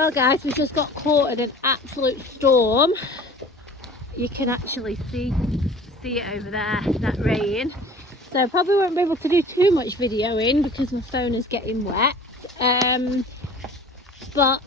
Well guys, we just got caught in an absolute storm. You can actually see it over there, that rain. So probably won't be able to do too much videoing because my phone is getting wet. But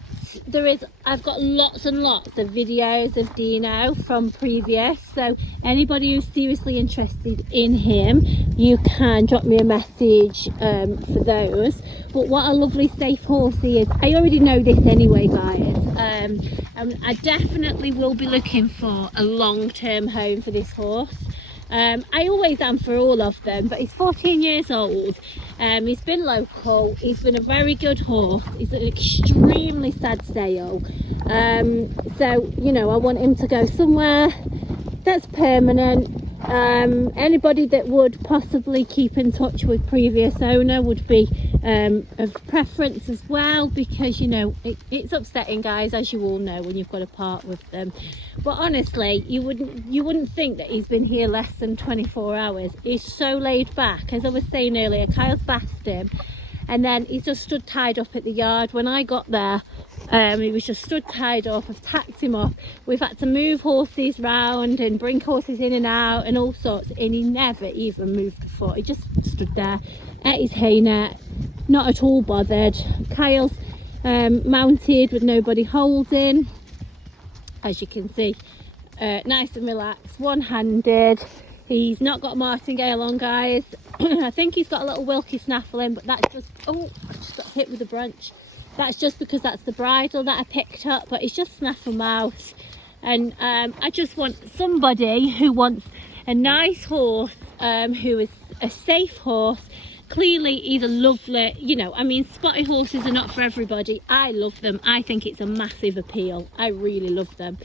I've got lots and lots of videos of Dino from previous, so anybody who's seriously interested in him, you can drop me a message for those. But what a lovely safe horse he is. I already know this anyway guys, and I definitely will be looking for a long-term home for this horse. I always am for all of them, but he's 14 years old. He's been local, he's been a very good horse, he's an extremely sad sale. So, you know, I want him to go somewhere that's permanent. Anybody that would possibly keep in touch with previous owner would be of preference as well, because you know it's upsetting guys, as you all know, when you've got to part with them. But honestly, you wouldn't think that he's been here less than 24 hours. He's so laid back. As I was saying earlier, Kyle's bathed him and then he's just stood tied up at the yard. When I got there, he was just stood tied up. I've tacked him off. We've had to move horses round and bring horses in and out and all sorts, and he never even moved a foot. He just stood there, ate his hay net, not at all bothered. Kyle's mounted with nobody holding, as you can see, nice and relaxed, one-handed. He's not got martingale on guys. I think he's got a little Wilkie snaffle in, but that's just, oh, I just got hit with a branch. That's just because that's the bridle that I picked up, but it's just snaffle mouth. And I just want somebody who wants a nice horse, who is a safe horse. Clearly he's a lovely, you know, I mean, spotty horses are not for everybody. I love them. I think it's a massive appeal. I really love them.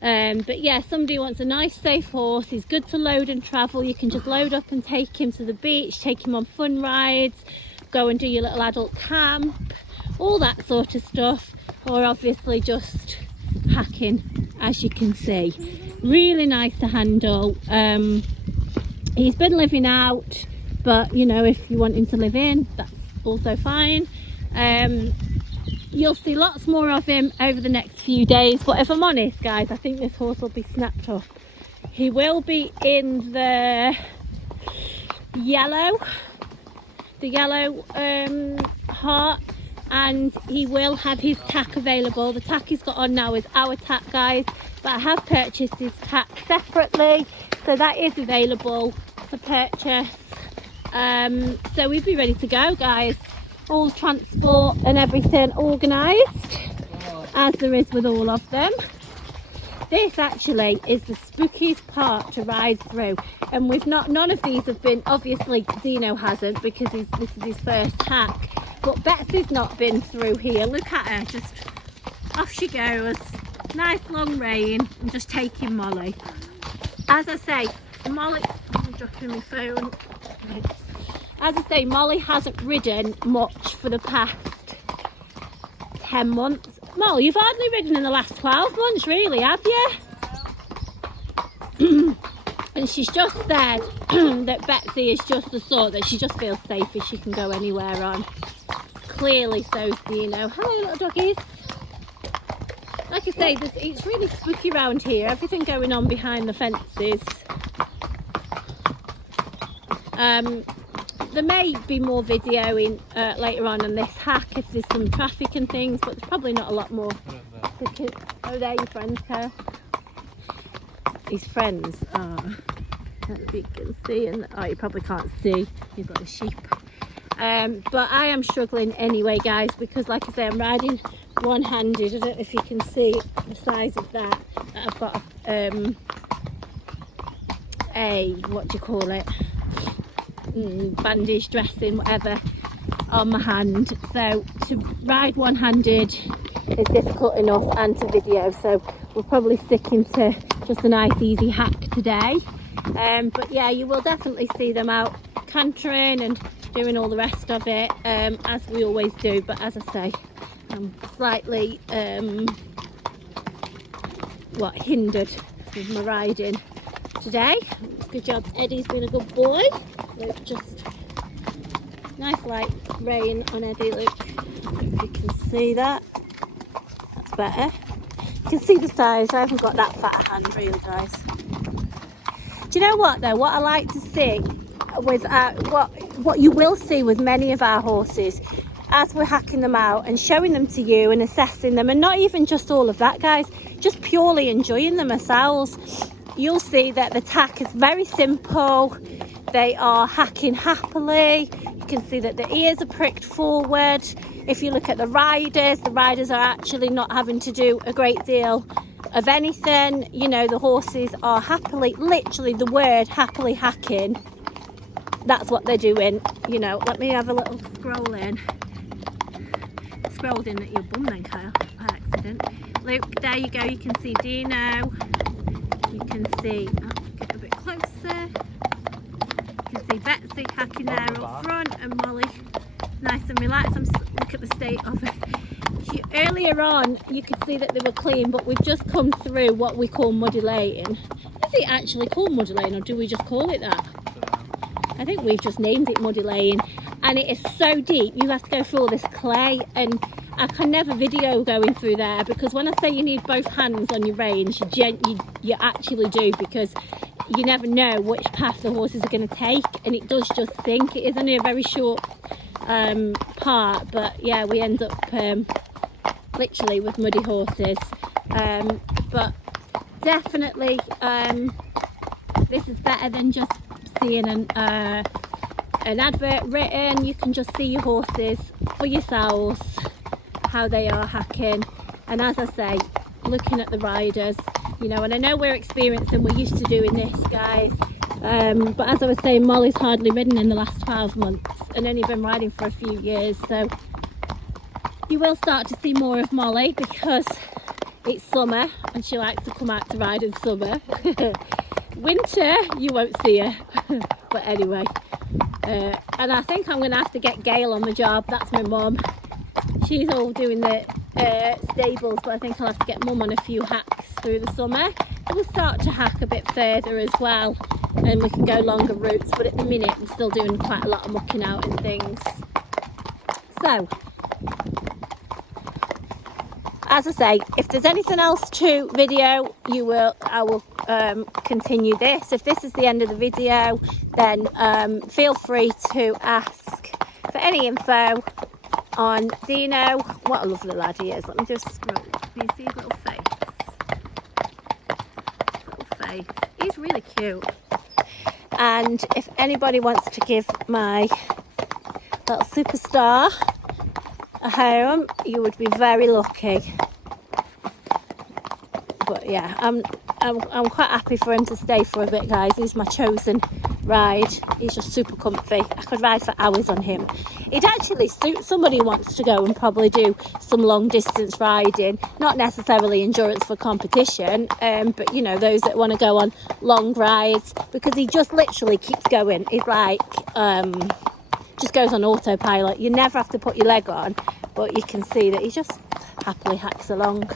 But yeah, somebody wants a nice safe horse. He's good to load and travel. You can just load up and take him to the beach, take him on fun rides, go and do your little adult camp, all that sort of stuff, or obviously just hacking, as you can see. Really nice to handle. He's been living out, but you know, if you want him to live in, that's also fine. You'll see lots more of him over the next few days, but if I'm honest guys, I think this horse will be snapped up. He will be in the yellow heart, and he will have his tack available. The tack he's got on now is our tack guys, but I have purchased his tack separately, so that is available for purchase. So we'd be ready to go guys, all transport and everything organised, as there is with all of them. This actually is the spookiest part to ride through, and none of these have been, obviously Dino hasn't because this is his first hack, but Betsy's not been through here. Look at her, just off she goes. Nice long rein. I'm just taking Molly. As I say, Molly, I'm dropping my phone. As I say, Molly hasn't ridden much for the past 10 months. Molly, you've hardly ridden in the last 12 months, really, have you? And she's just said that Betsy is just the sort that she just feels safe if she can go anywhere on. Clearly so's Dino. Hello, little doggies. Like I say, it's really spooky around here. Everything going on behind the fences. There may be more videoing later on this hack if there's some traffic and things, but there's probably not a lot more. Because, oh, there your friends, Kara. His friends are, as you can see, and oh, you probably can't see, he's like a sheep. But I am struggling anyway, guys, because like I say, I'm riding one-handed. I don't know if you can see the size of that. I've got a what do you call it? Bandage, dressing, whatever on my hand, so to ride one-handed is difficult enough, and to video, so we're probably sticking to just a nice easy hack today. But yeah, you will definitely see them out cantering and doing all the rest of it, as we always do. But as I say, I'm slightly hindered with my riding today. Good job, Eddie's been a good boy. Look, just nice light rain on Eddie, look, if you can see that. better. You can see the size. I haven't got that fat a hand reel, guys. Do you know what though? What I like to see with what you will see with many of our horses, as we're hacking them out and showing them to you and assessing them, and not even just all of that, guys, just purely enjoying them ourselves, you'll see that the tack is very simple. They are hacking happily. You can see that the ears are pricked forward. If you look at the riders are actually not having to do a great deal of anything. You know, the horses are happily, literally the word happily hacking. That's what they're doing. You know, let me have a little scroll in. Scrolled in at your bum then, Kyle, by accident. Luke, there you go. You can see Dino. You can see, get a bit closer. You can see Betsy hacking there up front, and Molly nice and relaxed. Look at the state of it. Earlier on, you could see that they were clean, but we've just come through what we call muddy lane. Is it actually called muddy lane, or do we just call it that? I think we've just named it muddy lane, and it is so deep. You have to go through all this clay, and I can never video going through there, because when I say you need both hands on your reins, you actually do, because you never know which path the horses are going to take, and it does just sink. It is only a very short part, but yeah, we end up literally with muddy horses, but definitely this is better than just seeing an advert written. You can just see your horses for yourselves, how they are hacking, and as I say, looking at the riders, you know, and I know we're experienced and we're used to doing this, guys, but as I was saying, Molly's hardly ridden in the last 12 months and only been riding for a few years, so you will start to see more of Molly because it's summer and she likes to come out to ride in summer. Winter you won't see her. But anyway, and I think I'm gonna have to get Gail on the job. That's my mum. She's all doing the stables, but I think I'll have to get mum on a few hacks through the summer. We'll start to hack a bit further as well, and we can go longer routes, but at the minute I'm still doing quite a lot of mucking out and things. So as I say, if there's anything else to video, I will continue this. If this is the end of the video, then feel free to ask for any info on Dino. What a lovely lad he is. Let me just scroll. Can you see his little face? Little face. He's really cute. And if anybody wants to give my little superstar a home, you would be very lucky. But yeah, I'm quite happy for him to stay for a bit, guys. He's my chosen ride. He's just super comfy. I could ride for hours on him. It actually suits somebody who wants to go and probably do some long distance riding, not necessarily endurance for competition, but you know, those that want to go on long rides, because he just literally keeps going. He's like just goes on autopilot. You never have to put your leg on, but you can see that he just happily hacks along.